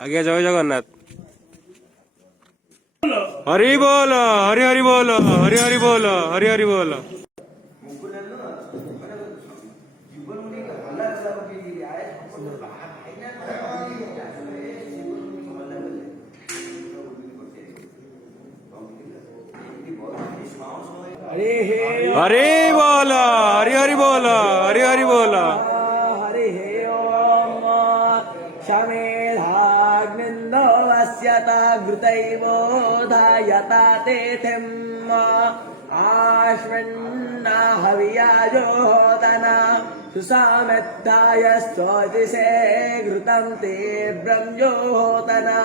आज्ञा जय जगन्नाथ। हरि बोल, हरि हरि बोल, हरि हरि बोल, हरि हरि बोल। हरि बोल, हरि हरि बोल, हरि हरि बोल। हरि ओम शमेधाग्निन्दो अस्यता घृतैवोधायता तेथिम् आश्वन्ना हवियाजोदना सुसामेद्धाय स्वजिषे घृतं तीव्रं योतना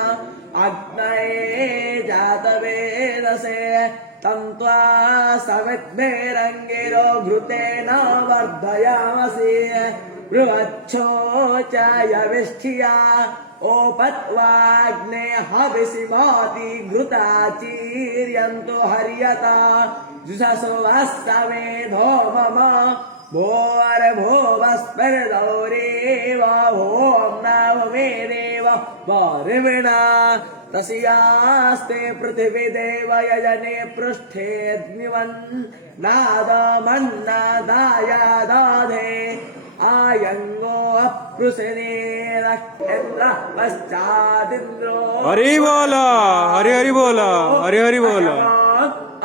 अग्नये जातवेदसे तं त्वा समिद्भिरङ्गिरो घृतेन वर्धयामसि बृहच्छोचायविष्ठिया ओपत्वाग्ने हविषिमोति घृताचीर्यन्तु हर्यता जुषसो वस्तमेधो मम भोर्भुवस्पर्धौरेव ॐ नवमेदेव वारिविणा तस्यास्ते पृथिवी देव यजने पृष्ठेऽग्निवन् नादमन्नदायादाधे आयङ्गो अपृषिनेन्द्र पश्चादिन्द्रो हरि बोल, हरि हरि बोल, हरि हरि बोल।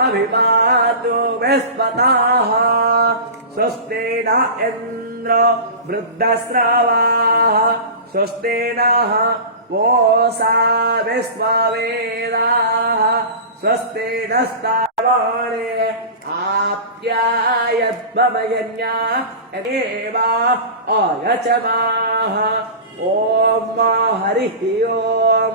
अभिवादो विस्पताः स्वस्ति न इन्द्र वृद्धस्रवाः स्वस्ति नः पूषा विश्ववेदाः स्वस्ति नस्तावाणे आप्यायद्ममयन्या एवा अयचमाः ॐ हरिः ओम्।